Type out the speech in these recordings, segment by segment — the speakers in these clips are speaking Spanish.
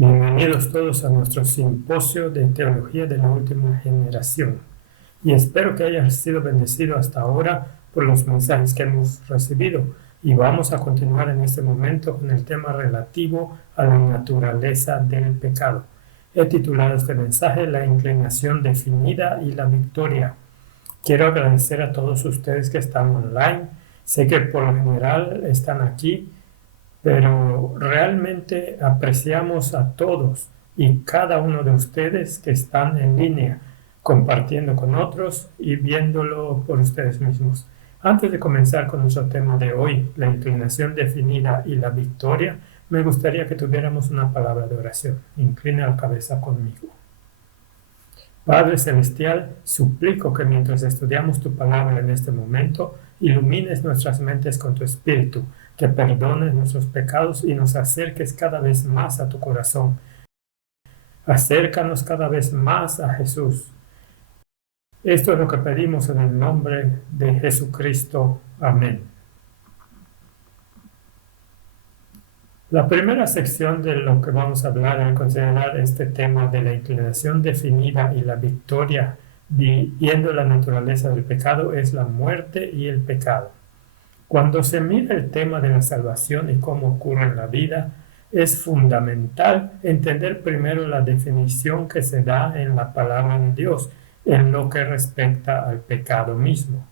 Bienvenidos todos a nuestro simposio de teología de la última generación. Y espero que hayas sido bendecido hasta ahora por los mensajes que hemos recibido. Y vamos a continuar en este momento con el tema relativo a la naturaleza del pecado. He titulado este mensaje La inclinación definida y la victoria. Quiero agradecer a todos ustedes que están online. Sé que por lo general están aquí, pero realmente apreciamos a todos y cada uno de ustedes que están en línea, compartiendo con otros y viéndolo por ustedes mismos. Antes de comenzar con nuestro tema de hoy, la inclinación definida y la victoria, me gustaría que tuviéramos una palabra de oración. Inclina la cabeza conmigo. Padre Celestial, suplico que mientras estudiamos tu palabra en este momento, ilumines nuestras mentes con tu espíritu, que perdones nuestros pecados y nos acerques cada vez más a tu corazón. Acércanos cada vez más a Jesús. Esto es lo que pedimos en el nombre de Jesucristo. Amén. La primera sección de lo que vamos a hablar al considerar este tema de la inclinación definida y la victoria, viendo la naturaleza del pecado, es la muerte y el pecado. Cuando se mira el tema de la salvación y cómo ocurre en la vida, es fundamental entender primero la definición que se da en la palabra de Dios en lo que respecta al pecado mismo.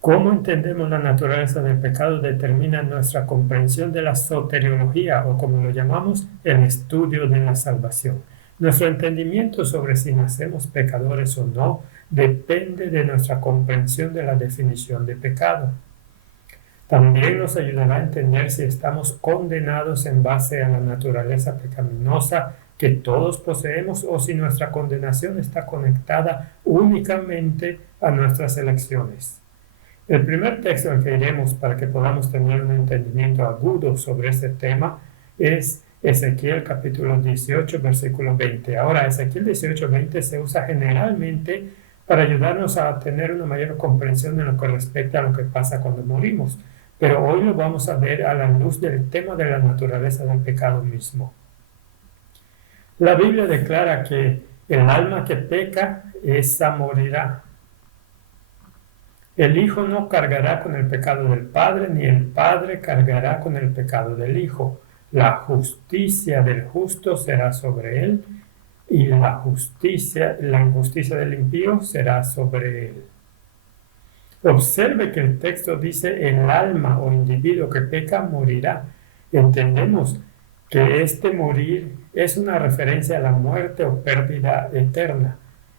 Cómo entendemos la naturaleza del pecado determina nuestra comprensión de la soteriología, o como lo llamamos, el estudio de la salvación. Nuestro entendimiento sobre si nacemos pecadores o no depende de nuestra comprensión de la definición de pecado. También nos ayudará a entender si estamos condenados en base a la naturaleza pecaminosa que todos poseemos o si nuestra condenación está conectada únicamente a nuestras elecciones. El primer texto al que iremos para que podamos tener un entendimiento agudo sobre este tema es Ezequiel capítulo 18, versículo 20. Ahora, Ezequiel 18, 20 se usa generalmente para ayudarnos a tener una mayor comprensión en lo que respecta a lo que pasa cuando morimos. Pero hoy lo vamos a ver a la luz del tema de la naturaleza del pecado mismo. La Biblia declara que el alma que peca, esa morirá. El Hijo no cargará con el pecado del Padre, ni el Padre cargará con el pecado del Hijo. La justicia del justo será sobre él, y la injusticia del impío será sobre él. Observe que el texto dice el alma o individuo que peca morirá. Entendemos que este morir es una referencia a la muerte o pérdida eterna.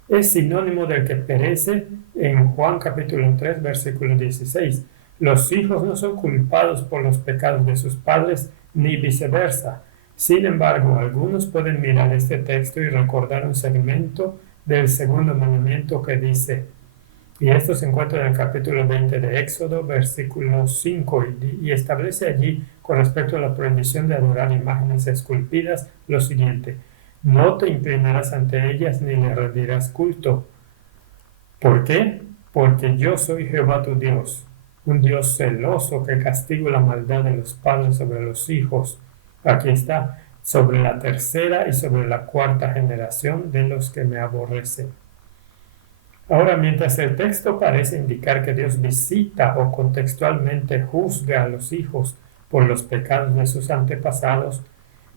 Es sinónimo del que perece en Juan capítulo 3, versículo 16. Los hijos no son culpados por los pecados de sus padres, ni viceversa. Sin embargo, algunos pueden mirar este texto y recordar un segmento del segundo mandamiento que dice, y esto se encuentra en el capítulo 20 de Éxodo, versículo 5, y establece allí, con respecto a la prohibición de adorar imágenes esculpidas, lo siguiente: no te inclinarás ante ellas ni le rendirás culto. ¿Por qué? Porque yo soy Jehová tu Dios, un Dios celoso que castigo la maldad de los padres sobre los hijos. Aquí está, sobre la tercera y sobre la cuarta generación de los que me aborrecen. Ahora, mientras el texto parece indicar que Dios visita o contextualmente juzga a los hijos por los pecados de sus antepasados,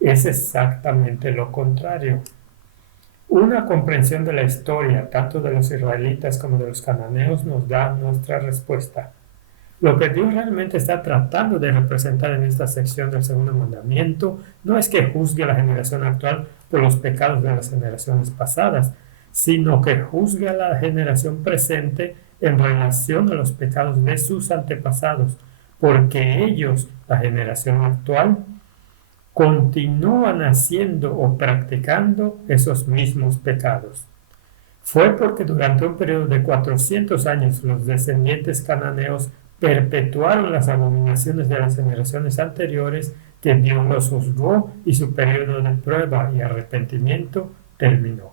es exactamente lo contrario. Una comprensión de la historia, tanto de los israelitas como de los cananeos, nos da nuestra respuesta. Lo que Dios realmente está tratando de representar en esta sección del segundo mandamiento no es que juzgue a la generación actual por los pecados de las generaciones pasadas, sino que juzgue a la generación presente en relación a los pecados de sus antepasados, porque ellos, la generación actual, continúan haciendo o practicando esos mismos pecados. Fue porque durante un periodo de 400 años los descendientes cananeos perpetuaron las abominaciones de las generaciones anteriores que Dios los juzgó y su periodo de prueba y arrepentimiento terminó.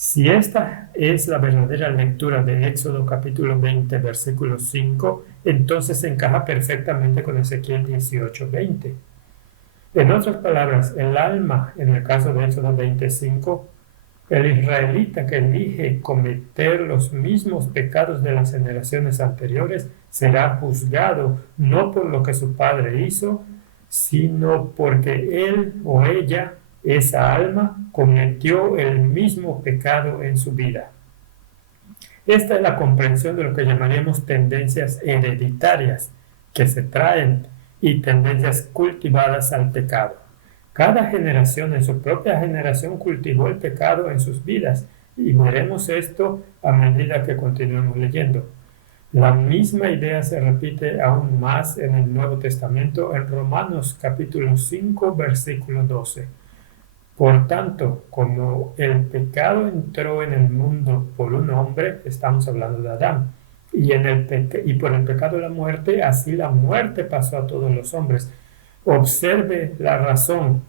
Si esta es la verdadera lectura de Éxodo capítulo 20, versículo 5, entonces encaja perfectamente con Ezequiel 18, 20. En otras palabras, el alma, en el caso de Éxodo 25, el israelita que elige cometer los mismos pecados de las generaciones anteriores será juzgado no por lo que su padre hizo, sino porque él o ella, esa alma, cometió el mismo pecado en su vida. Esta es la comprensión de lo que llamaríamos tendencias hereditarias que se traen y tendencias cultivadas al pecado. Cada generación en su propia generación cultivó el pecado en sus vidas y veremos esto a medida que continuemos leyendo. La misma idea se repite aún más en el Nuevo Testamento en Romanos capítulo 5 versículo 12. Por tanto, como el pecado entró en el mundo por un hombre, estamos hablando de Adán, y por el pecado de la muerte, así la muerte pasó a todos los hombres. Observe la razón.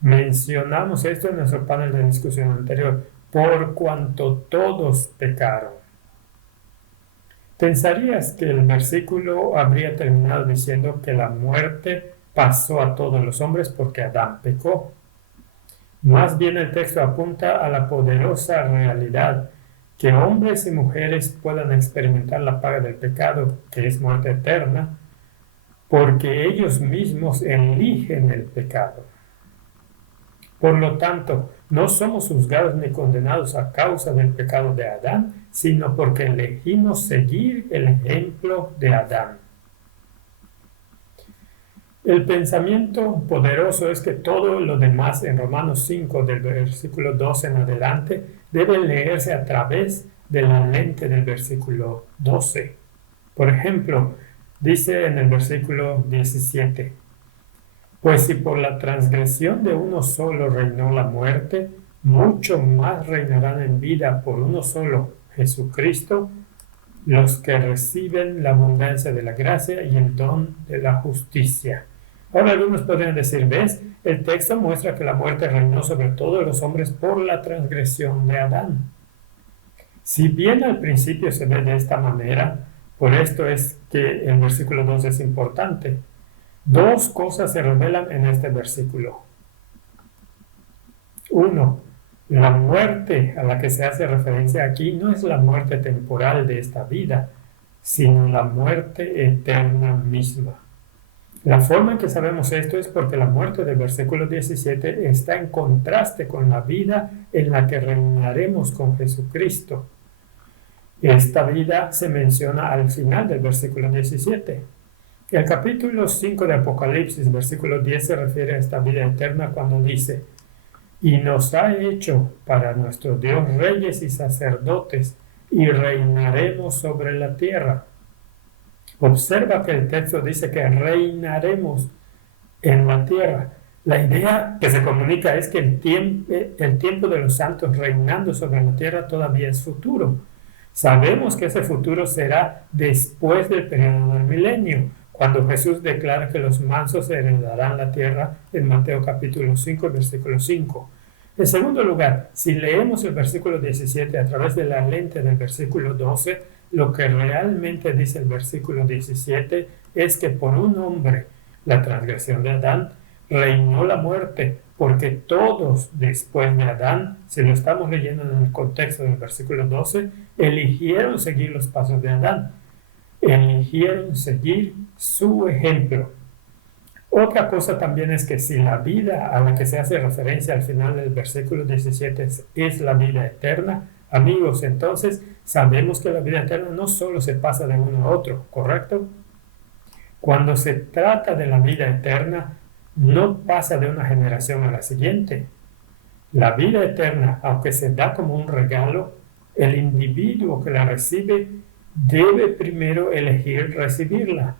Mencionamos esto en nuestro panel de discusión anterior. Por cuanto todos pecaron. Pensarías que el versículo habría terminado diciendo que la muerte pasó a todos los hombres porque Adán pecó. Más bien el texto apunta a la poderosa realidad que hombres y mujeres puedan experimentar la paga del pecado, que es muerte eterna, porque ellos mismos eligen el pecado. Por lo tanto, no somos juzgados ni condenados a causa del pecado de Adán, sino porque elegimos seguir el ejemplo de Adán. El pensamiento poderoso es que todo lo demás en Romanos 5, del versículo 12 en adelante, debe leerse a través de la lente del versículo 12. Por ejemplo, dice en el versículo 17, pues si por la transgresión de uno solo reinó la muerte, mucho más reinarán en vida por uno solo, Jesucristo, los que reciben la abundancia de la gracia y el don de la justicia. Ahora algunos podrían decir, ¿ves? El texto muestra que la muerte reinó sobre todos los hombres por la transgresión de Adán. Si bien al principio se ve de esta manera, por esto es que el versículo 2 es importante. Dos cosas se revelan en este versículo. Uno, la muerte a la que se hace referencia aquí no es la muerte temporal de esta vida, sino la muerte eterna misma. La forma en que sabemos esto es porque la muerte del versículo 17 está en contraste con la vida en la que reinaremos con Jesucristo. Esta vida se menciona al final del versículo 17. El capítulo 5 de Apocalipsis, versículo 10, se refiere a esta vida eterna cuando dice, y nos ha hecho para nuestro Dios reyes y sacerdotes, y reinaremos sobre la tierra. Observa que el texto dice que reinaremos en la tierra. La idea que se comunica es que el tiempo de los santos reinando sobre la tierra todavía es futuro. Sabemos que ese futuro será después del periodo del milenio, cuando Jesús declara que los mansos heredarán la tierra en Mateo capítulo 5, versículo 5. En segundo lugar, si leemos el versículo 17 a través de la lente del versículo 12, lo que realmente dice el versículo 17 es que por un hombre, la transgresión de Adán, reinó la muerte, porque todos después de Adán, si lo estamos leyendo en el contexto del versículo 12, eligieron seguir los pasos de Adán, eligieron seguir su ejemplo. Otra cosa también es que si la vida a la que se hace referencia al final del versículo 17 es la vida eterna, amigos, entonces sabemos que la vida eterna no solo se pasa de uno a otro, ¿correcto? Cuando se trata de la vida eterna, no pasa de una generación a la siguiente. La vida eterna, aunque se da como un regalo, el individuo que la recibe debe primero elegir recibirla.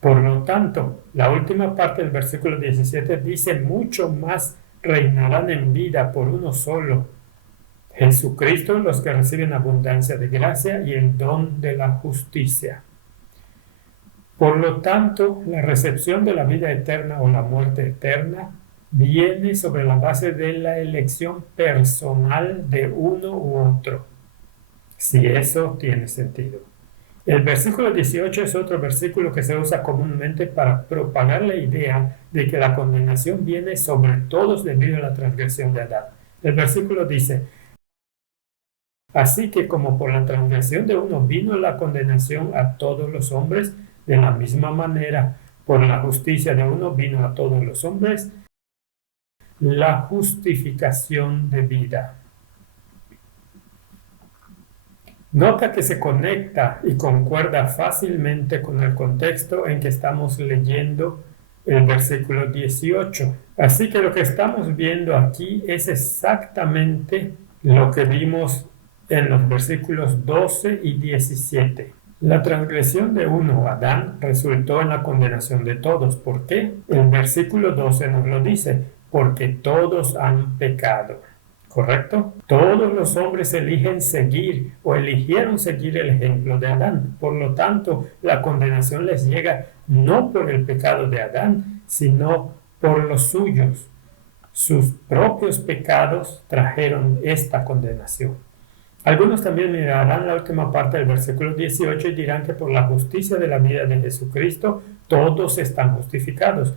Por lo tanto, la última parte del versículo 17 dice mucho más reinarán en vida por uno solo, Jesucristo, los que reciben abundancia de gracia y el don de la justicia. Por lo tanto, la recepción de la vida eterna o la muerte eterna viene sobre la base de la elección personal de uno u otro, si eso tiene sentido. El versículo 18 es otro versículo que se usa comúnmente para propagar la idea de que la condenación viene sobre todos debido a la transgresión de Adán. El versículo dice: así que como por la transgresión de uno vino la condenación a todos los hombres, de la misma manera, por la justicia de uno vino a todos los hombres la justificación de vida. Nota que se conecta y concuerda fácilmente con el contexto en que estamos leyendo el versículo 18. Así que lo que estamos viendo aquí es exactamente lo que vimos en los versículos 12 y 17. La transgresión de uno, Adán, resultó en la condenación de todos. ¿Por qué? El versículo 12 nos lo dice: porque todos han pecado. ¿Correcto? Todos los hombres eligen seguir o eligieron seguir el ejemplo de Adán. Por lo tanto, la condenación les llega no por el pecado de Adán, sino por los suyos. Sus propios pecados trajeron esta condenación. Algunos también mirarán la última parte del versículo 18 y dirán que por la justicia de la vida de Jesucristo todos están justificados.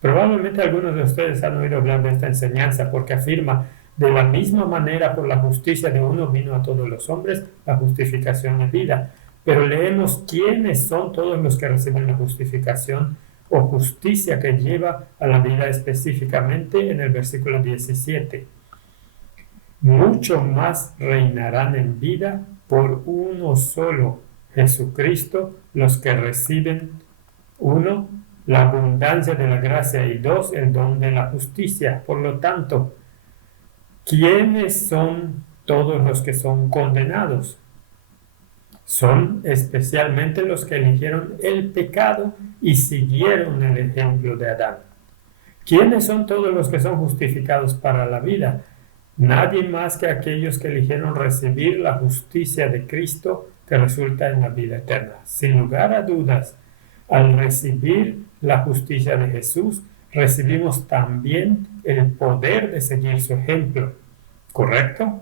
Probablemente algunos de ustedes han oído hablar de esta enseñanza porque afirma: de la misma manera por la justicia de uno vino a todos los hombres la justificación de vida. Pero leemos quiénes son todos los que reciben la justificación o justicia que lleva a la vida específicamente en el versículo 17. Mucho más reinarán en vida por uno solo, Jesucristo, los que reciben: 1, la abundancia de la gracia, y 2, el don de la justicia. Por lo tanto, ¿quiénes son todos los que son condenados? Son especialmente los que eligieron el pecado y siguieron el ejemplo de Adán. ¿Quiénes son todos los que son justificados para la vida? Nadie más que aquellos que eligieron recibir la justicia de Cristo que resulta en la vida eterna. Sin lugar a dudas, al recibir la justicia de Jesús, recibimos también el poder de seguir su ejemplo. ¿Correcto?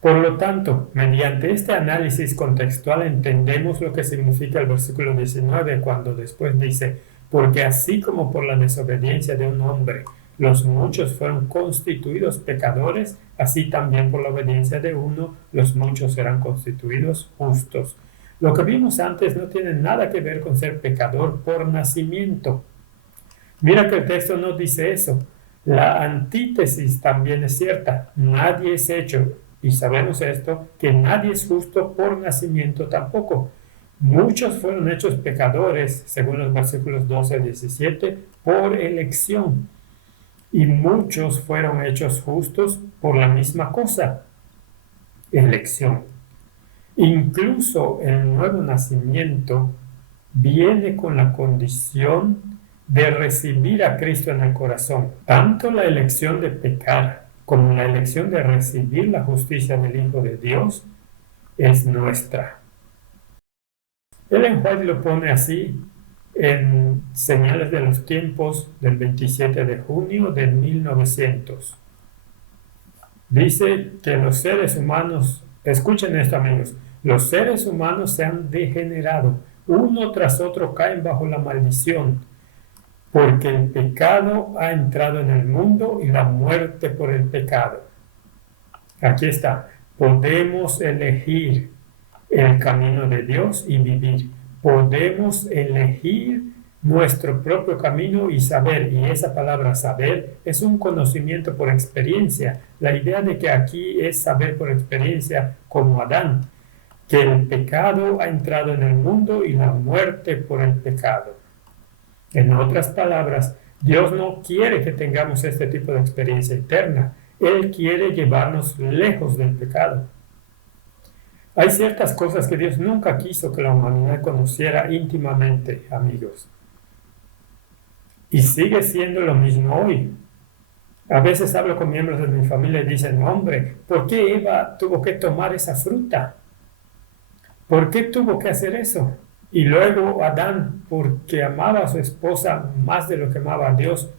Por lo tanto, mediante este análisis contextual entendemos lo que significa el versículo 19 cuando después dice: porque así como por la desobediencia de un hombre los muchos fueron constituidos pecadores, así también por la obediencia de uno los muchos serán constituidos justos. Lo que vimos antes no tiene nada que ver con ser pecador por nacimiento. Mira que el texto no dice eso. La antítesis también es cierta. Nadie es hecho, y sabemos esto, que nadie es justo por nacimiento tampoco. Muchos fueron hechos pecadores, según los versículos 12 y 17, por elección. Y muchos fueron hechos justos por la misma cosa, elección. Incluso el nuevo nacimiento viene con la condición de recibir a Cristo en el corazón. Tanto la elección de pecar como la elección de recibir la justicia del Hijo de Dios es nuestra. Ellen White lo pone así en Señales de los Tiempos del 27 de junio de 1900. Dice que los seres humanos, escuchen esto amigos, los seres humanos se han degenerado, uno tras otro caen bajo la maldición, porque el pecado ha entrado en el mundo y la muerte por el pecado. Aquí está, podemos elegir el camino de Dios y vivir. Podemos elegir nuestro propio camino y saber, y esa palabra saber es un conocimiento por experiencia. La idea de que aquí es saber por experiencia como Adán, que el pecado ha entrado en el mundo y la muerte por el pecado. En otras palabras, Dios no quiere que tengamos este tipo de experiencia eterna. Él quiere llevarnos lejos del pecado. Hay ciertas cosas que Dios nunca quiso que la humanidad conociera íntimamente, amigos. Y sigue siendo lo mismo hoy. A veces hablo con miembros de mi familia y dicen: hombre, ¿por qué Eva tuvo que tomar esa fruta? ¿Por qué tuvo que hacer eso? Y luego Adán, porque amaba a su esposa más de lo que amaba a Dios,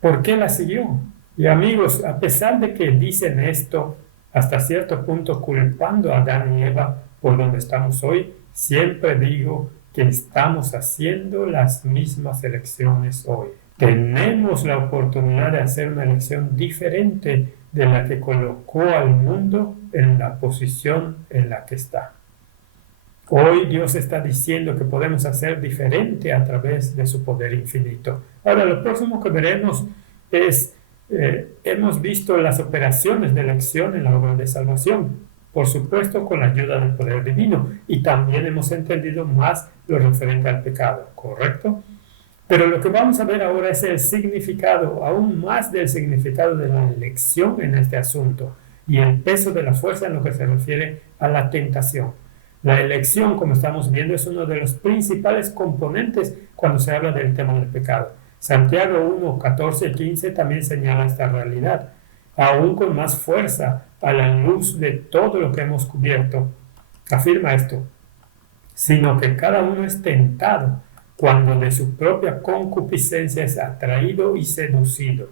¿por qué la siguió? Y amigos, a pesar de que dicen esto, hasta cierto punto culpando a Adán y Eva por donde estamos hoy, siempre digo que estamos haciendo las mismas elecciones hoy. Tenemos la oportunidad de hacer una elección diferente de la que colocó al mundo en la posición en la que está. Hoy Dios está diciendo que podemos hacer diferente a través de su poder infinito. Ahora, lo próximo que veremos es, hemos visto las operaciones de elección en la obra de salvación, por supuesto con la ayuda del poder divino, y también hemos entendido más lo referente al pecado, ¿correcto? Pero lo que vamos a ver ahora es el significado, aún más del significado de la elección en este asunto, y el peso de la fuerza en lo que se refiere a la tentación. La elección, como estamos viendo, es uno de los principales componentes cuando se habla del tema del pecado. Santiago 1, 14 y 15 también señala esta realidad, aún con más fuerza a la luz de todo lo que hemos cubierto. Afirma esto, sino que cada uno es tentado cuando de su propia concupiscencia es atraído y seducido.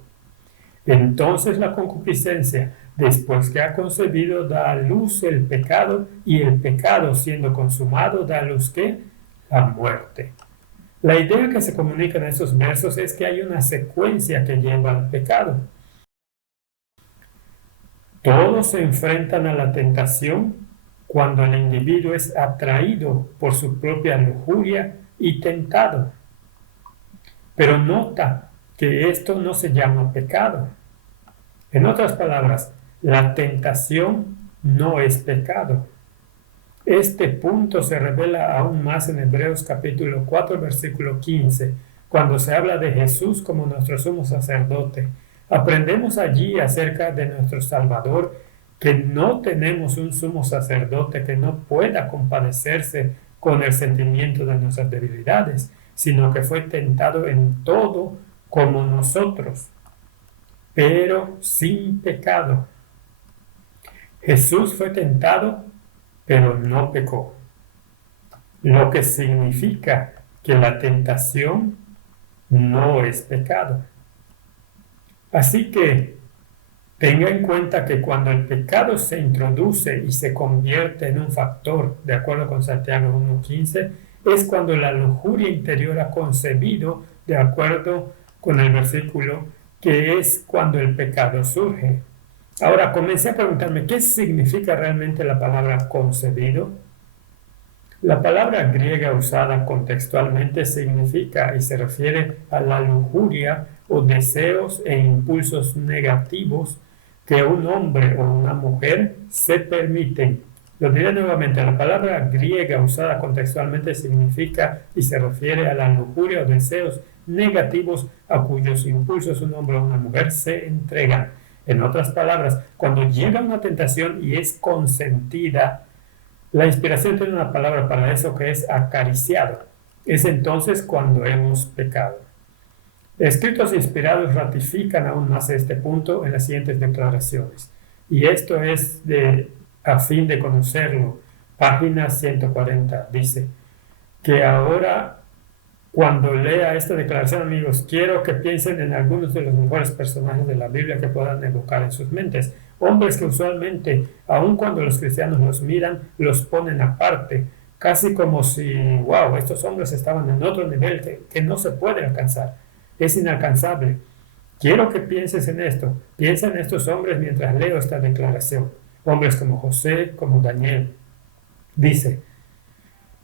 Entonces la concupiscencia, después que ha concebido, da a luz el pecado, y el pecado, siendo consumado, da a luz ¿qué? La muerte. La idea que se comunica en estos versos es que hay una secuencia que lleva al pecado. Todos se enfrentan a la tentación cuando el individuo es atraído por su propia lujuria y tentado. Pero nota que esto no se llama pecado. En otras palabras, la tentación no es pecado. Este punto se revela aún más en Hebreos capítulo 4, versículo 15, cuando se habla de Jesús como nuestro sumo sacerdote. Aprendemos allí acerca de nuestro Salvador que no tenemos un sumo sacerdote que no pueda compadecerse con el sentimiento de nuestras debilidades, sino que fue tentado en todo como nosotros, pero sin pecado. Jesús fue tentado, pero no pecó, lo que significa que la tentación no es pecado. Así que tenga en cuenta que cuando el pecado se introduce y se convierte en un factor, de acuerdo con Santiago 1.15, es cuando la lujuria interior ha concebido, de acuerdo con el versículo, que es cuando el pecado surge. Ahora comencé a preguntarme, ¿qué significa realmente la palabra concebido? La palabra griega usada contextualmente significa y se refiere a la lujuria o deseos e impulsos negativos que un hombre o una mujer se permiten. Lo diré nuevamente, la palabra griega usada contextualmente significa y se refiere a la lujuria o deseos negativos a cuyos impulsos un hombre o una mujer se entregan. En otras palabras, cuando llega una tentación y es consentida, la inspiración tiene una palabra para eso que es acariciado. Es entonces cuando hemos pecado. Escritos inspirados ratifican aún más este punto en las siguientes declaraciones. Y esto es a fin de conocerlo. Página 140 dice que ahora, cuando lea esta declaración, amigos, quiero que piensen en algunos de los mejores personajes de la Biblia que puedan evocar en sus mentes. Hombres que usualmente, aun cuando los cristianos los miran, los ponen aparte, casi como si, wow, estos hombres estaban en otro nivel que no se puede alcanzar. Es inalcanzable. Quiero que pienses en esto. Piensa en estos hombres mientras leo esta declaración. Hombres como José, como Daniel. Dice,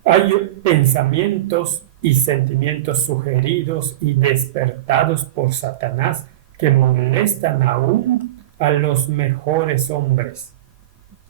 hay pensamientos y sentimientos sugeridos y despertados por Satanás que molestan aún a los mejores hombres.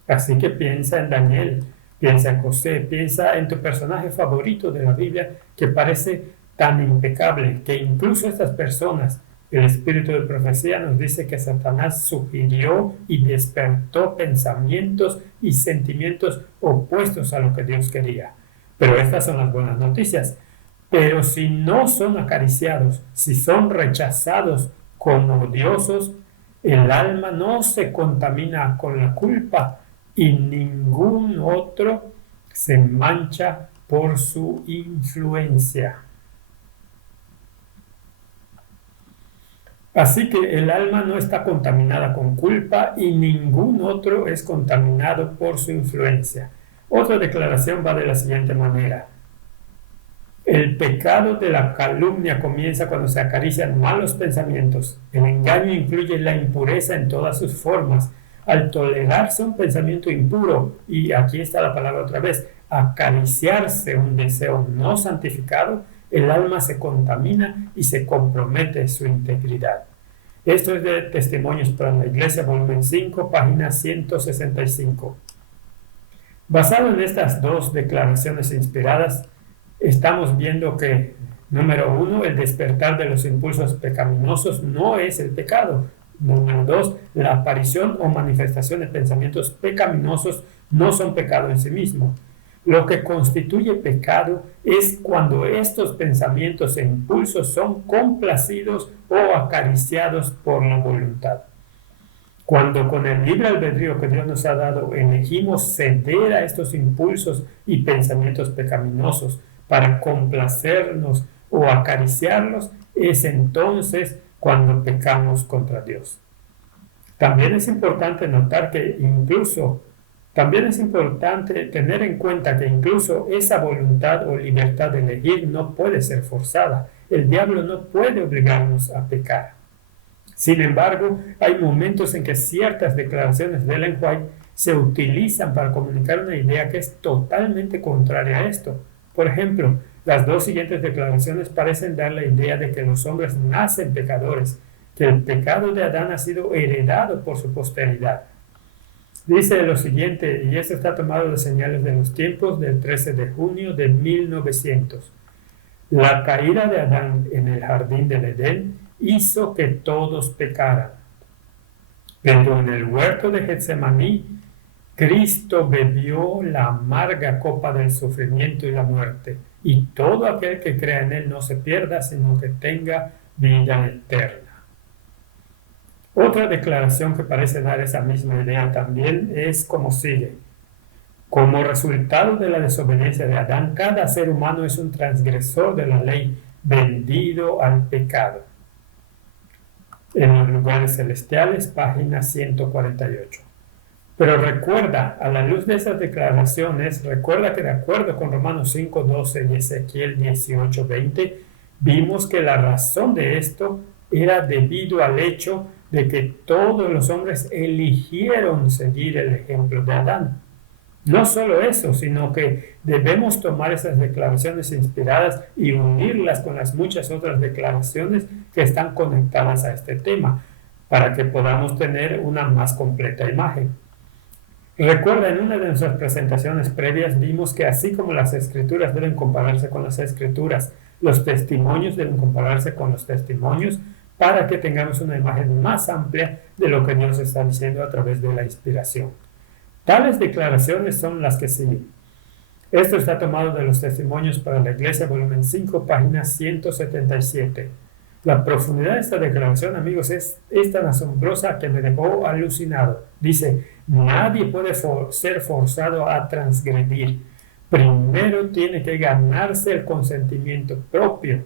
Así que piensa en Daniel, piensa en José, piensa en tu personaje favorito de la Biblia que parece tan impecable que incluso estas personas, el espíritu de profecía nos dice que Satanás sugirió y despertó pensamientos y sentimientos opuestos a lo que Dios quería. Pero estas son las buenas noticias. Pero si no son acariciados, si son rechazados como odiosos, el alma no se contamina con la culpa y ningún otro se mancha por su influencia. Así que el alma no está contaminada con culpa y ningún otro es contaminado por su influencia. Otra declaración va de la siguiente manera: el pecado de la calumnia comienza cuando se acarician malos pensamientos. El engaño incluye la impureza en todas sus formas. Al tolerarse un pensamiento impuro, y aquí está la palabra otra vez, acariciarse un deseo no santificado, el alma se contamina y se compromete su integridad. Esto es de Testimonios para la Iglesia, volumen 5, página 165. Basado en estas dos declaraciones inspiradas, estamos viendo que, número 1, el despertar de los impulsos pecaminosos no es el pecado. Número 2, la aparición o manifestación de pensamientos pecaminosos no son pecado en sí mismo. Lo que constituye pecado es cuando estos pensamientos e impulsos son complacidos o acariciados por la voluntad. Cuando con el libre albedrío que Dios nos ha dado elegimos ceder a estos impulsos y pensamientos pecaminosos para complacernos o acariciarlos, es entonces cuando pecamos contra Dios. También es importante notar que también es importante tener en cuenta que incluso esa voluntad o libertad de elegir no puede ser forzada. El diablo no puede obligarnos a pecar. Sin embargo, hay momentos en que ciertas declaraciones de Ellen White se utilizan para comunicar una idea que es totalmente contraria a esto. Por ejemplo, las dos siguientes declaraciones parecen dar la idea de que los hombres nacen pecadores, que el pecado de Adán ha sido heredado por su posteridad. Dice lo siguiente, y esto está tomado de Señales de los Tiempos del 13 de junio de 1900. La caída de Adán en el jardín del Edén hizo que todos pecaran. Pero en el huerto de Getsemaní, Cristo bebió la amarga copa del sufrimiento y la muerte, y todo aquel que crea en él no se pierda, sino que tenga vida eterna. Otra declaración que parece dar esa misma idea también es como sigue: como resultado de la desobediencia de Adán, cada ser humano es un transgresor de la ley, vendido al pecado. En los lugares celestiales, página 148. Pero recuerda, a la luz de esas declaraciones, recuerda que de acuerdo con Romanos 5:12 y Ezequiel 18:20, vimos que la razón de esto era debido al hecho de que todos los hombres eligieron seguir el ejemplo de Adán. No solo eso, sino que debemos tomar esas declaraciones inspiradas y unirlas con las muchas otras declaraciones que están conectadas a este tema, para que podamos tener una más completa imagen. Recuerda, en una de nuestras presentaciones previas vimos que así como las escrituras deben compararse con las escrituras, los testimonios deben compararse con los testimonios, para que tengamos una imagen más amplia de lo que Dios está diciendo a través de la inspiración. Tales declaraciones son las que siguen. Esto está tomado de los Testimonios para la Iglesia, volumen 5, página 177. La profundidad de esta declaración, amigos, es tan asombrosa que me dejó alucinado. Dice: nadie puede ser forzado a transgredir. Primero tiene que ganarse el consentimiento propio.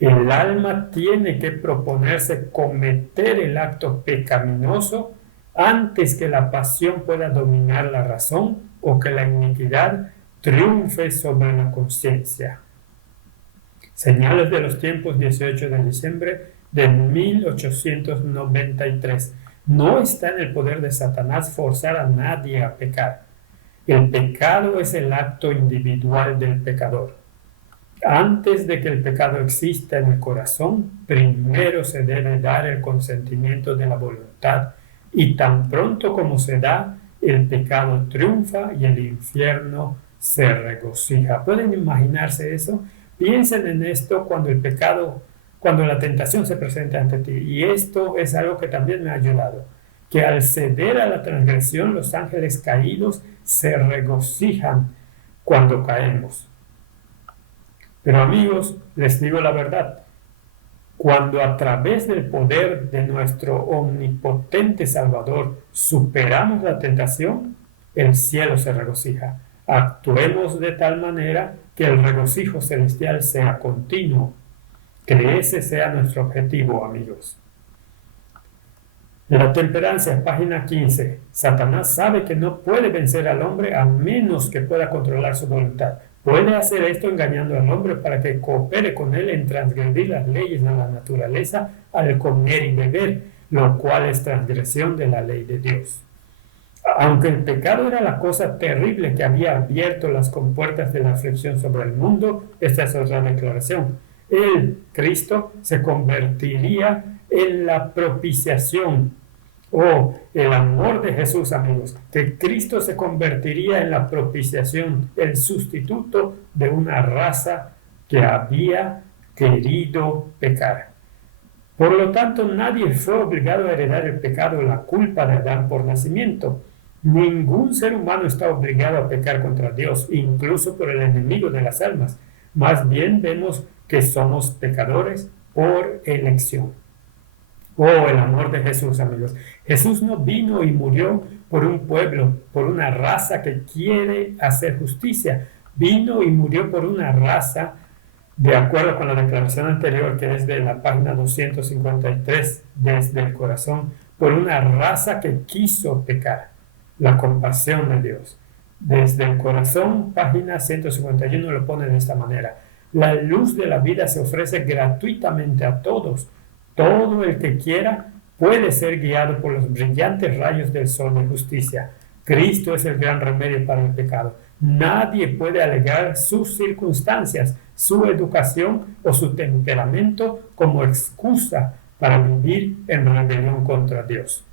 El alma tiene que proponerse cometer el acto pecaminoso antes que la pasión pueda dominar la razón o que la iniquidad triunfe sobre la conciencia. Señales de los Tiempos, 18 de diciembre de 1893. No está en el poder de Satanás forzar a nadie a pecar. El pecado es el acto individual del pecador. Antes de que el pecado exista en el corazón, primero se debe dar el consentimiento de la voluntad, y tan pronto como se da, el pecado triunfa y el infierno se regocija. ¿Pueden imaginarse eso? Piensen en esto cuando la tentación se presenta ante ti. Y esto es algo que también me ha ayudado, que al ceder a la transgresión, los ángeles caídos se regocijan cuando caemos. Pero amigos, les digo la verdad, cuando a través del poder de nuestro omnipotente Salvador superamos la tentación, el cielo se regocija. Actuemos de tal manera que el regocijo celestial sea continuo. Que ese sea nuestro objetivo, amigos. La temperancia, página 15. Satanás sabe que no puede vencer al hombre a menos que pueda controlar su voluntad. Puede hacer esto engañando al hombre para que coopere con él en transgredir las leyes de la naturaleza al comer y beber, lo cual es transgresión de la ley de Dios. Aunque el pecado era la cosa terrible que había abierto las compuertas de la aflicción sobre el mundo, esta es otra declaración. Él, Cristo, se convertiría en la propiciación el amor de Jesús, amigos, que Cristo se convertiría en la propiciación, el sustituto de una raza que había querido pecar. Por lo tanto, nadie fue obligado a heredar el pecado o la culpa de Adán por nacimiento. Ningún ser humano está obligado a pecar contra Dios, incluso por el enemigo de las almas. Más bien vemos que somos pecadores por elección. El amor de Jesús, amigos. Jesús no vino y murió por un pueblo, por una raza que quiere hacer justicia. Vino y murió por una raza, de acuerdo con la declaración anterior, que es de la página 253, desde el corazón, por una raza que quiso pecar. La compasión de Dios. Desde el corazón, página 151, lo pone de esta manera. La luz de la vida se ofrece gratuitamente a todos. Todo el que quiera puede ser guiado por los brillantes rayos del sol de justicia. Cristo es el gran remedio para el pecado. Nadie puede alegar sus circunstancias, su educación o su temperamento como excusa para vivir en rebelión contra Dios.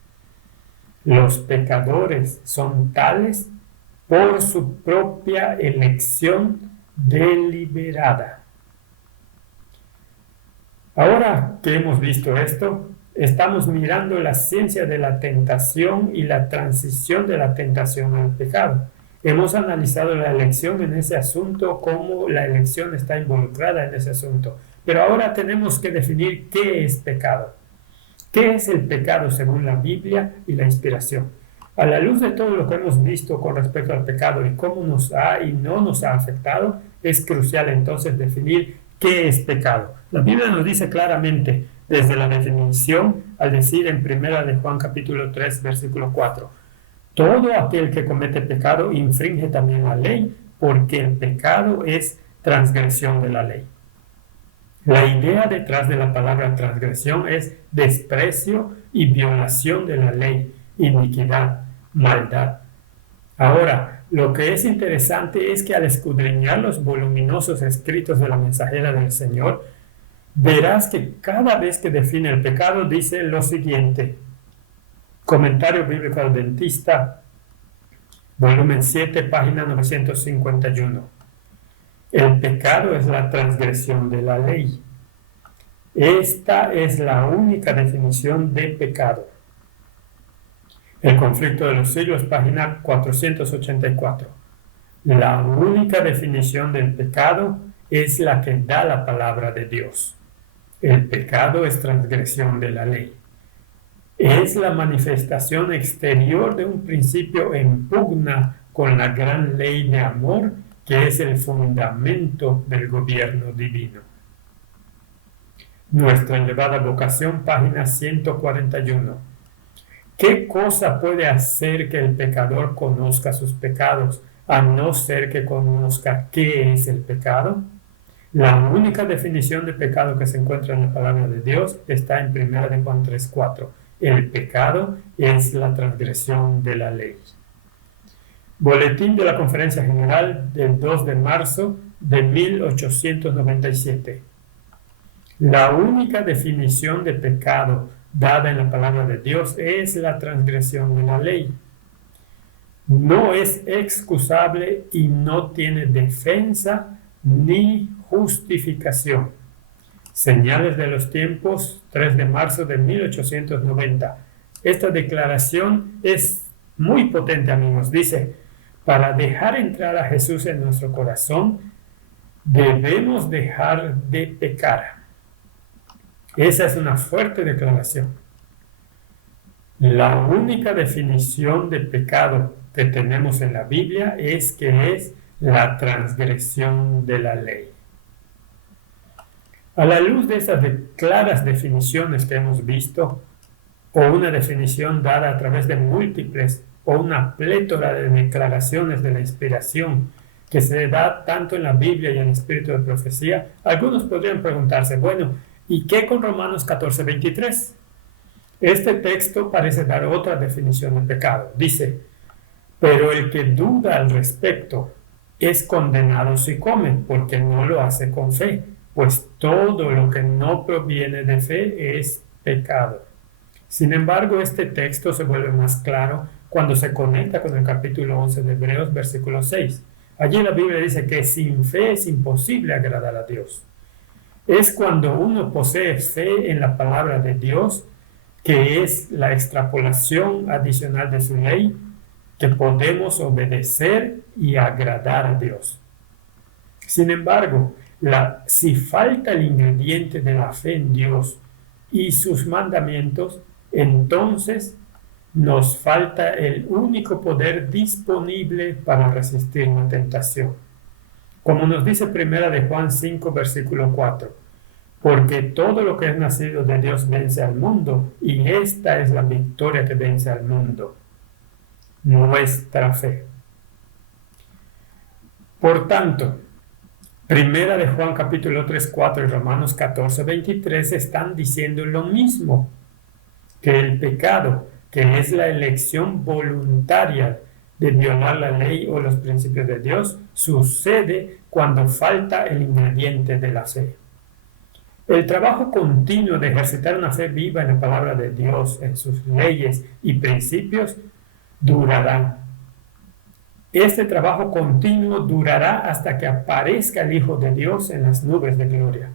Los pecadores son tales por su propia elección deliberada. Ahora que hemos visto esto, estamos mirando la ciencia de la tentación y la transición de la tentación al pecado. Hemos analizado la elección en ese asunto, cómo la elección está involucrada en ese asunto. Pero ahora tenemos que definir qué es pecado. ¿Qué es el pecado según la Biblia y la inspiración? A la luz de todo lo que hemos visto con respecto al pecado y cómo nos ha y no nos ha afectado, es crucial entonces definir qué es pecado. La Biblia nos dice claramente, desde la definición, al decir en 1 de Juan capítulo 3, versículo 4, todo aquel que comete pecado infringe también la ley, porque el pecado es transgresión de la ley. La idea detrás de la palabra transgresión es desprecio y violación de la ley, iniquidad, maldad. Ahora, lo que es interesante es que al escudriñar los voluminosos escritos de la mensajera del Señor, verás que cada vez que define el pecado dice lo siguiente. Comentario Bíblico Adventista, volumen 7, página 951. El pecado es la transgresión de la ley. Esta es la única definición de pecado. El conflicto de los siglos, página 484. La única definición del pecado es la que da la palabra de Dios. El pecado es transgresión de la ley. Es la manifestación exterior de un principio en pugna con la gran ley de amor que es el fundamento del gobierno divino. Nuestra elevada vocación, página 141. ¿Qué cosa puede hacer que el pecador conozca sus pecados, a no ser que conozca qué es el pecado? La única definición de pecado que se encuentra en la palabra de Dios está en 1 de Juan 3:4. El pecado es la transgresión de la ley. Boletín de la Conferencia General del 2 de marzo de 1897. La única definición de pecado dada en la palabra de Dios es la transgresión de la ley. No es excusable y no tiene defensa ni justificación. Señales de los tiempos, 3 de marzo de 1890. Esta declaración es muy potente, amigos. Dice, para dejar entrar a Jesús en nuestro corazón, debemos dejar de pecar. Esa es una fuerte declaración. La única definición de pecado que tenemos en la Biblia es que es la transgresión de la ley. A la luz de estas claras definiciones que hemos visto, o una definición dada a través de múltiples o una plétora de declaraciones de la inspiración que se da tanto en la Biblia y en el espíritu de profecía, algunos podrían preguntarse, bueno, ¿y qué con Romanos 14:23? Este texto parece dar otra definición de pecado. Dice, pero el que duda al respecto es condenado si come, porque no lo hace con fe, pues todo lo que no proviene de fe es pecado. Sin embargo, este texto se vuelve más claro cuando se conecta con el capítulo 11 de Hebreos, versículo 6. Allí la Biblia dice que sin fe es imposible agradar a Dios. Es cuando uno posee fe en la palabra de Dios, que es la extrapolación adicional de su ley, que podemos obedecer y agradar a Dios. Sin embargo, si falta el ingrediente de la fe en Dios y sus mandamientos, entonces nos falta el único poder disponible para resistir la tentación. Como nos dice Primera de Juan 5, versículo 4, porque todo lo que es nacido de Dios vence al mundo, y esta es la victoria que vence al mundo, nuestra fe. Por tanto, Primera de Juan capítulo 3, 4 y Romanos 14, 23 están diciendo lo mismo, que el pecado, que es la elección voluntaria de violar la ley o los principios de Dios, sucede cuando falta el ingrediente de la fe. El trabajo continuo de ejercitar una fe viva en la palabra de Dios, en sus leyes y principios, durará. Este trabajo continuo durará hasta que aparezca el Hijo de Dios en las nubes de gloria.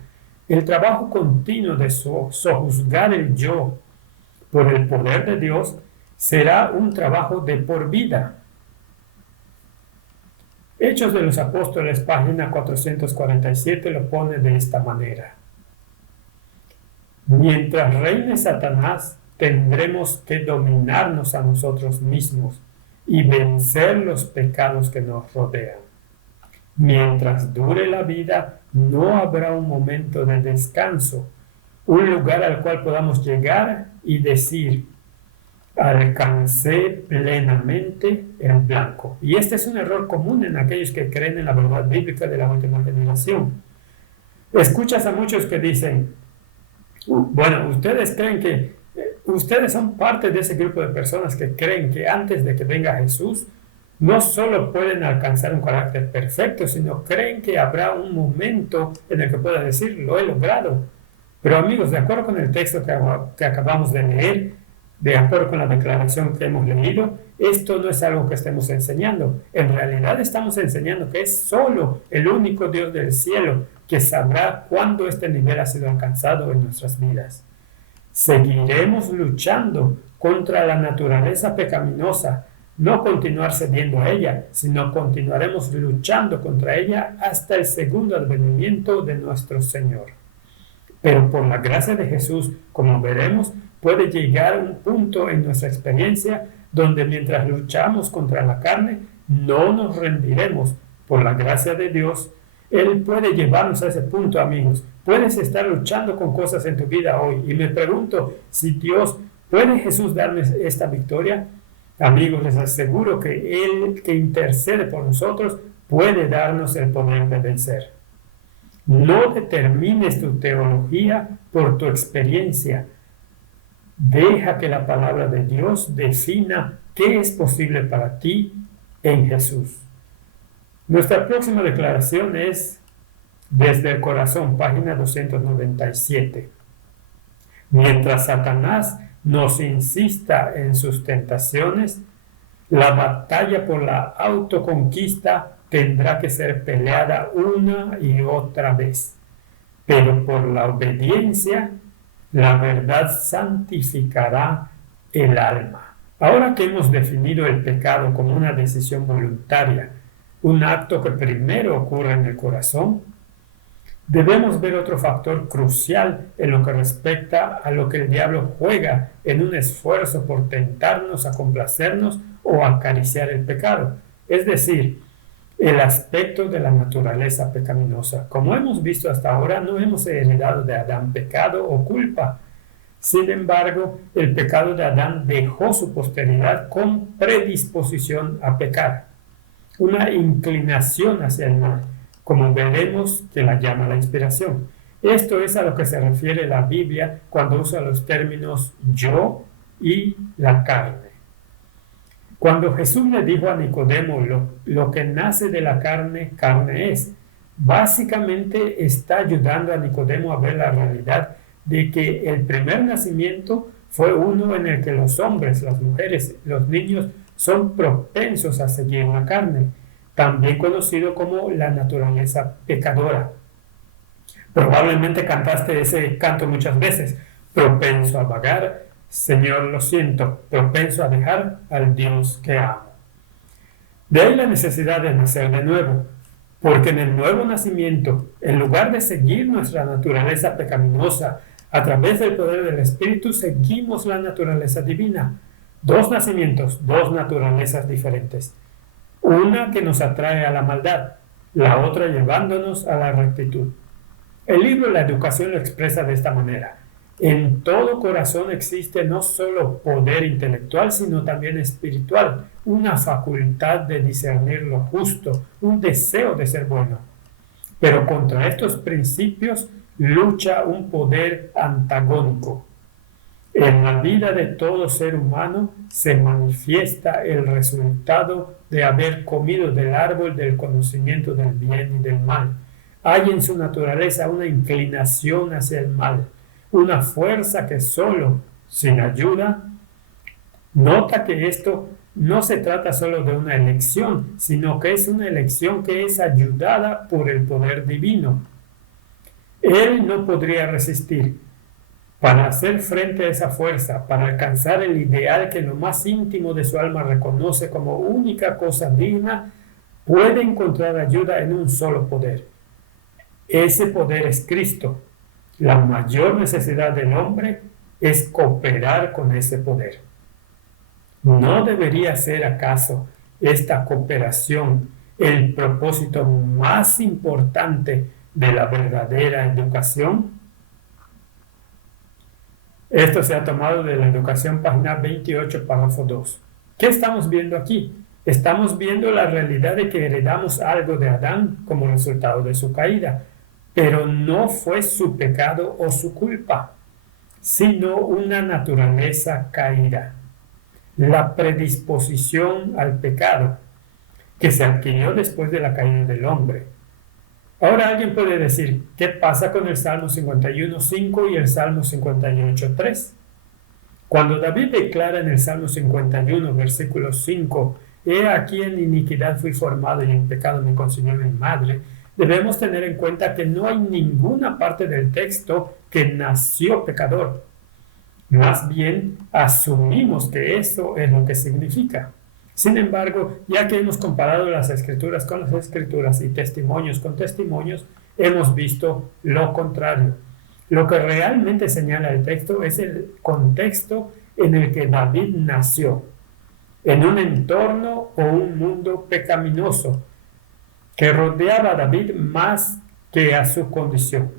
El trabajo continuo de sojuzgar el yo por el poder de Dios será un trabajo de por vida. Hechos de los Apóstoles, página 447, lo pone de esta manera. Mientras reine Satanás, tendremos que dominarnos a nosotros mismos y vencer los pecados que nos rodean. Mientras dure la vida, no habrá un momento de descanso, un lugar al cual podamos llegar y decir, alcancé plenamente el blanco. Y este es un error común en aquellos que creen en la verdad bíblica de la última generación. Escuchas a muchos que dicen, bueno, ustedes creen que ustedes son parte de ese grupo de personas que creen que antes de que venga Jesús, no solo pueden alcanzar un carácter perfecto, sino creen que habrá un momento en el que pueda decir, lo he logrado. Pero amigos, de acuerdo con el texto que acabamos de leer, de acuerdo con la declaración que hemos leído, esto no es algo que estemos enseñando. En realidad estamos enseñando que es solo el único Dios del cielo que sabrá cuándo este nivel ha sido alcanzado en nuestras vidas. Seguiremos luchando contra la naturaleza pecaminosa, no continuar cediendo a ella, sino continuaremos luchando contra ella hasta el segundo advenimiento de nuestro Señor. Pero por la gracia de Jesús, como veremos, puede llegar un punto en nuestra experiencia donde mientras luchamos contra la carne, no nos rendiremos. Por la gracia de Dios, Él puede llevarnos a ese punto, amigos. Puedes estar luchando con cosas en tu vida hoy y me pregunto si ¿puede Jesús darme esta victoria? Amigos, les aseguro que Él que intercede por nosotros puede darnos el poder de vencer. No determines tu teología por tu experiencia. Deja que la palabra de Dios defina qué es posible para ti en Jesús. Nuestra próxima declaración es Desde el Corazón, página 297. Mientras Satanás nos insista en sus tentaciones, la batalla por la autoconquista tendrá que ser peleada una y otra vez. Pero por la obediencia, la verdad santificará el alma. Ahora que hemos definido el pecado como una decisión voluntaria, un acto que primero ocurre en el corazón, debemos ver otro factor crucial en lo que respecta a lo que el diablo juega en un esfuerzo por tentarnos a complacernos o acariciar el pecado, es decir, el aspecto de la naturaleza pecaminosa. Como hemos visto hasta ahora, no hemos heredado de Adán pecado o culpa. Sin embargo, el pecado de Adán dejó su posteridad con predisposición a pecar, una inclinación hacia el mal, como veremos que la llama la inspiración. Esto es a lo que se refiere la Biblia cuando usa los términos yo y la carne. Cuando Jesús le dijo a Nicodemo lo que nace de la carne, carne es, básicamente está ayudando a Nicodemo a ver la realidad de que el primer nacimiento fue uno en el que los hombres, las mujeres, los niños son propensos a seguir la carne, también conocido como la naturaleza pecadora. Probablemente cantaste ese canto muchas veces, propenso a vagar, Señor, lo siento, propenso a dejar al Dios que amo. De ahí la necesidad de nacer de nuevo, porque en el nuevo nacimiento, en lugar de seguir nuestra naturaleza pecaminosa a través del poder del Espíritu, seguimos la naturaleza divina. Dos nacimientos, dos naturalezas diferentes. Una que nos atrae a la maldad, la otra llevándonos a la rectitud. El libro La Educación lo expresa de esta manera. En todo corazón existe no solo poder intelectual, sino también espiritual, una facultad de discernir lo justo, un deseo de ser bueno. Pero contra estos principios lucha un poder antagónico. En la vida de todo ser humano se manifiesta el resultado de haber comido del árbol del conocimiento del bien y del mal. Hay en su naturaleza una inclinación hacia el mal, una fuerza que solo, sin ayuda, nota que esto no se trata solo de una elección, sino que es una elección que es ayudada por el poder divino. Él no podría resistir. Para hacer frente a esa fuerza, para alcanzar el ideal que en lo más íntimo de su alma reconoce como única cosa digna, puede encontrar ayuda en un solo poder. Ese poder es Cristo. La mayor necesidad del hombre es cooperar con ese poder. ¿No debería ser acaso esta cooperación el propósito más importante de la verdadera educación? Esto se ha tomado de la Educación, página 28, párrafo 2. ¿Qué estamos viendo aquí? Estamos viendo la realidad de que heredamos algo de Adán como resultado de su caída, pero no fue su pecado o su culpa, sino una naturaleza caída, la predisposición al pecado que se adquirió después de la caída del hombre. Ahora alguien puede decir, ¿qué pasa con el Salmo 51.5 y el Salmo 58.3? Cuando David declara en el Salmo 51, versículo 5, «He aquí en iniquidad fui formado y en pecado me concibió mi madre», debemos tener en cuenta que no hay ninguna parte del texto que nació pecador. Más bien, asumimos que eso es lo que significa. Sin embargo, ya que hemos comparado las escrituras con las escrituras y testimonios con testimonios, hemos visto lo contrario. Lo que realmente señala el texto es el contexto en el que David nació, en un entorno o un mundo pecaminoso que rodeaba a David más que a su condición.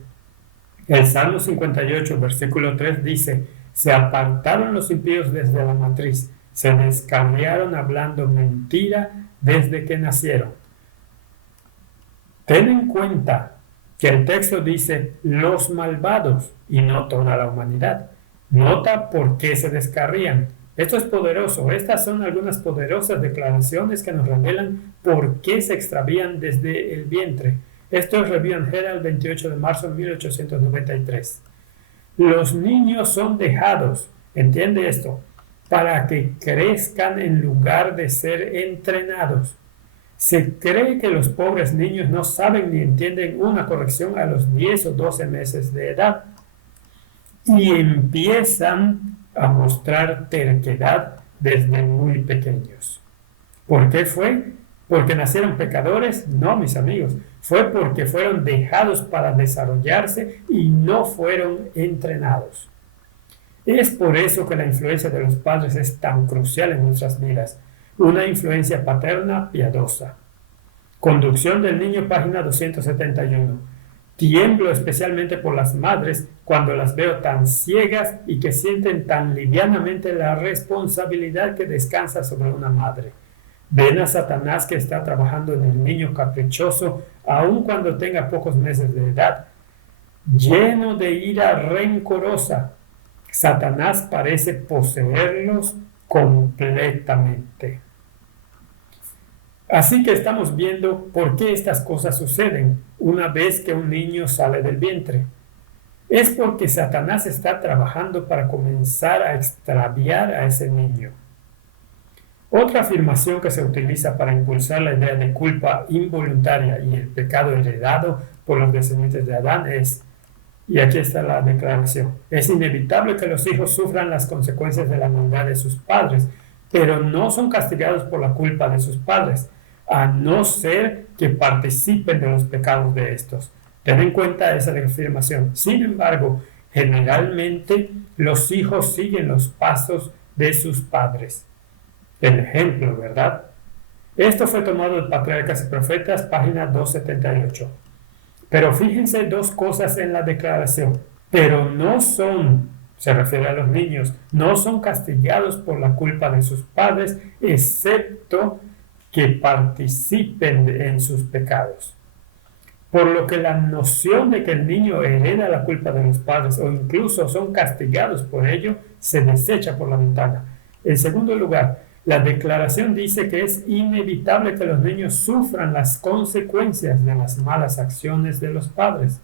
El Salmo 58, versículo 3 dice, «Se apartaron los impíos desde la matriz, se descarriaron hablando mentira desde que nacieron». Ten en cuenta que el texto dice los malvados y no toda la humanidad. Nota por qué se descarrían. Esto es poderoso. Estas son algunas poderosas declaraciones que nos revelan por qué se extravían desde el vientre. Esto es Review and Herald, 28 de marzo de 1893. Los niños son dejados, entiende esto, para que crezcan en lugar de ser entrenados. Se cree que los pobres niños no saben ni entienden una corrección a los 10 o 12 meses de edad y empiezan a mostrar terquedad desde muy pequeños. ¿Por qué fue? ¿Porque nacieron pecadores? No, mis amigos. Fue porque fueron dejados para desarrollarse y no fueron entrenados. Es por eso que la influencia de los padres es tan crucial en nuestras vidas. Una influencia paterna piadosa. Conducción del niño, página 271. Tiemblo especialmente por las madres cuando las veo tan ciegas y que sienten tan livianamente la responsabilidad que descansa sobre una madre. Ven a Satanás que está trabajando en el niño caprichoso, aun cuando tenga pocos meses de edad. Lleno de ira rencorosa, Satanás parece poseerlos completamente. Así que estamos viendo por qué estas cosas suceden una vez que un niño sale del vientre. Es porque Satanás está trabajando para comenzar a extraviar a ese niño. Otra afirmación que se utiliza para impulsar la idea de culpa involuntaria y el pecado heredado por los descendientes de Adán es, y aquí está la declaración, es inevitable que los hijos sufran las consecuencias de la maldad de sus padres, pero no son castigados por la culpa de sus padres, a no ser que participen de los pecados de estos. Ten en cuenta esa afirmación. Sin embargo, generalmente los hijos siguen los pasos de sus padres. El ejemplo, ¿verdad? Esto fue tomado de Patriarcas y Profetas, página 278. Pero fíjense dos cosas en la declaración. Pero no son, se refiere a los niños, no son castigados por la culpa de sus padres, excepto que participen en sus pecados. Por lo que la noción de que el niño hereda la culpa de los padres o incluso son castigados por ello se desecha por la ventana. En segundo lugar, la declaración dice que es inevitable que los niños sufran las consecuencias de las malas acciones de los padres.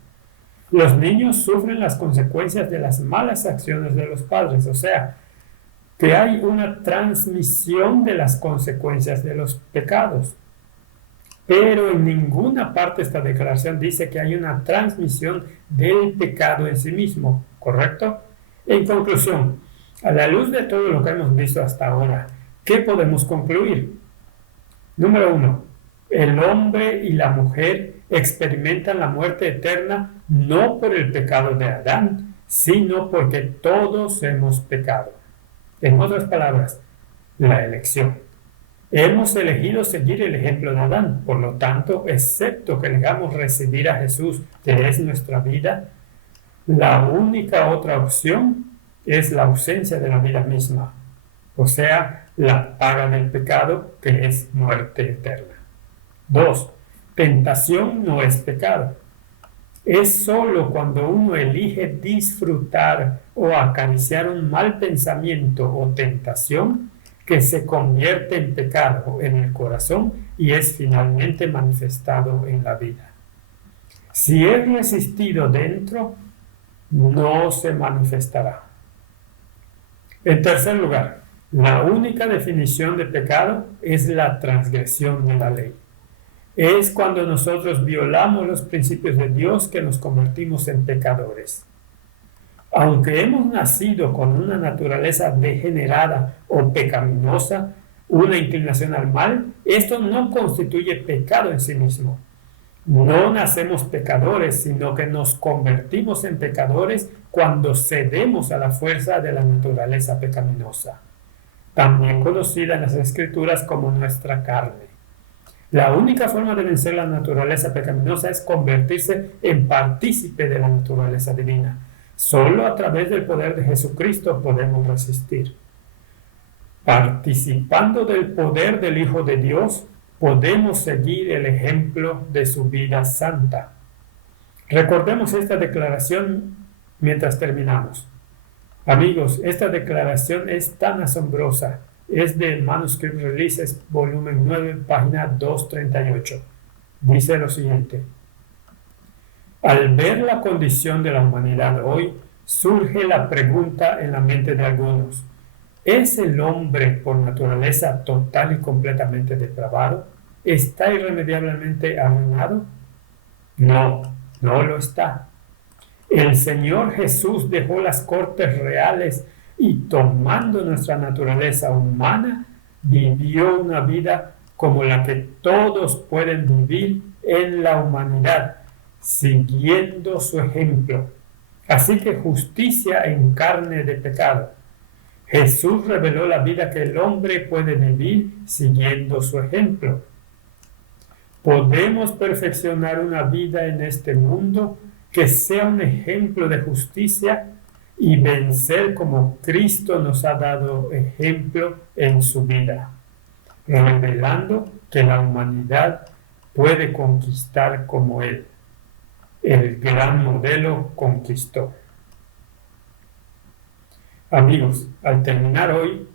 Los niños sufren las consecuencias de las malas acciones de los padres, o sea, que hay una transmisión de las consecuencias de los pecados. Pero en ninguna parte esta declaración dice que hay una transmisión del pecado en sí mismo, ¿correcto? En conclusión, a la luz de todo lo que hemos visto hasta ahora, ¿qué podemos concluir? Número 1. El hombre y la mujer experimentan la muerte eterna no por el pecado de Adán, sino porque todos hemos pecado. En otras palabras, la elección. Hemos elegido seguir el ejemplo de Adán, por lo tanto, excepto que elegamos recibir a Jesús, que es nuestra vida, la única otra opción es la ausencia de la vida misma, o sea, la paga del pecado, que es muerte eterna. 2. Tentación no es pecado. Es solo cuando uno elige disfrutar o acariciar un mal pensamiento o tentación que se convierte en pecado en el corazón y es finalmente manifestado en la vida. Si es resistido dentro, no se manifestará. En tercer lugar, la única definición de pecado es la transgresión de la ley. Es cuando nosotros violamos los principios de Dios que nos convertimos en pecadores. Aunque hemos nacido con una naturaleza degenerada o pecaminosa, una inclinación al mal, esto no constituye pecado en sí mismo. No nacemos pecadores, sino que nos convertimos en pecadores cuando cedemos a la fuerza de la naturaleza pecaminosa, también conocida en las Escrituras como nuestra carne. La única forma de vencer la naturaleza pecaminosa es convertirse en partícipe de la naturaleza divina. Solo a través del poder de Jesucristo podemos resistir. Participando del poder del Hijo de Dios, podemos seguir el ejemplo de su vida santa. Recordemos esta declaración mientras terminamos. Amigos, esta declaración es tan asombrosa. Es de Manuscript Releases, volumen 9, página 238. Dice lo siguiente. Al ver la condición de la humanidad hoy, surge la pregunta en la mente de algunos. ¿Es el hombre por naturaleza total y completamente depravado? ¿Está irremediablemente arruinado? No, no lo está. El Señor Jesús dejó las cortes reales y tomando nuestra naturaleza humana, vivió una vida como la que todos pueden vivir en la humanidad, siguiendo su ejemplo. Así que justicia en carne de pecado. Jesús reveló la vida que el hombre puede vivir siguiendo su ejemplo. Podemos perfeccionar una vida en este mundo que sea un ejemplo de justicia y vencer como Cristo nos ha dado ejemplo en su vida, revelando que la humanidad puede conquistar como Él, el gran modelo, conquistó. Amigos, al terminar hoy,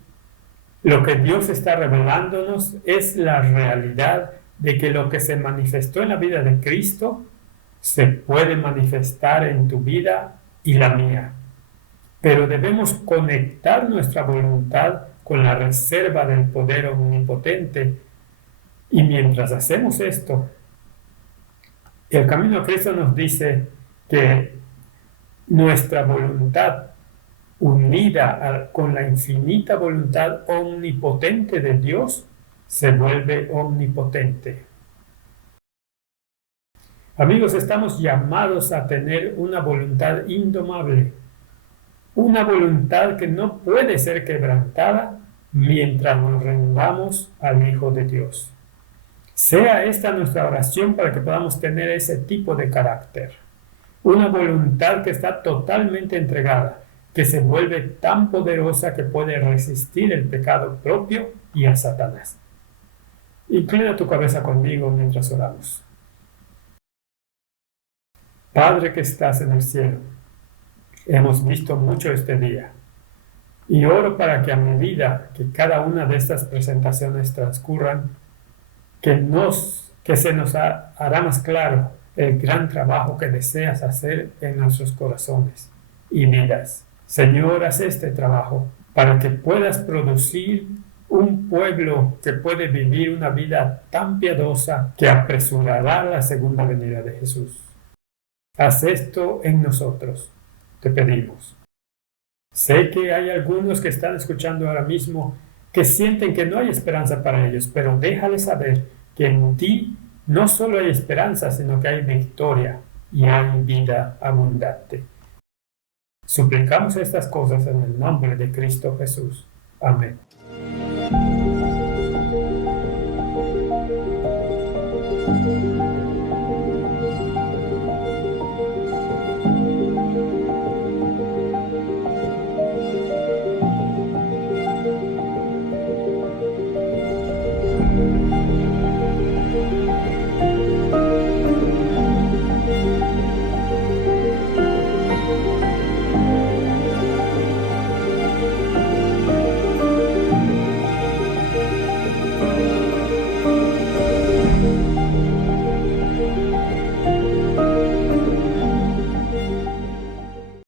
lo que Dios está revelándonos es la realidad de que lo que se manifestó en la vida de Cristo se puede manifestar en tu vida y la mía. Pero debemos conectar nuestra voluntad con la reserva del poder omnipotente. Y mientras hacemos esto, el camino a Cristo nos dice que nuestra voluntad unida con la infinita voluntad omnipotente de Dios se vuelve omnipotente. Amigos, estamos llamados a tener una voluntad indomable, una voluntad que no puede ser quebrantada mientras nos rendamos al Hijo de Dios. Sea esta nuestra oración para que podamos tener ese tipo de carácter. Una voluntad que está totalmente entregada, que se vuelve tan poderosa que puede resistir el pecado propio y a Satanás. Inclina tu cabeza conmigo mientras oramos. Padre que estás en el cielo, hemos visto mucho este día y oro para que a medida que cada una de estas presentaciones transcurran, que se nos hará más claro el gran trabajo que deseas hacer en nuestros corazones y vidas. Señor, haz este trabajo para que puedas producir un pueblo que puede vivir una vida tan piadosa que apresurará la segunda venida de Jesús. Haz esto en nosotros, te pedimos. Sé que hay algunos que están escuchando ahora mismo que sienten que no hay esperanza para ellos, pero déjales saber que en ti no solo hay esperanza, sino que hay victoria y hay vida abundante. Suplicamos estas cosas en el nombre de Cristo Jesús. Amén.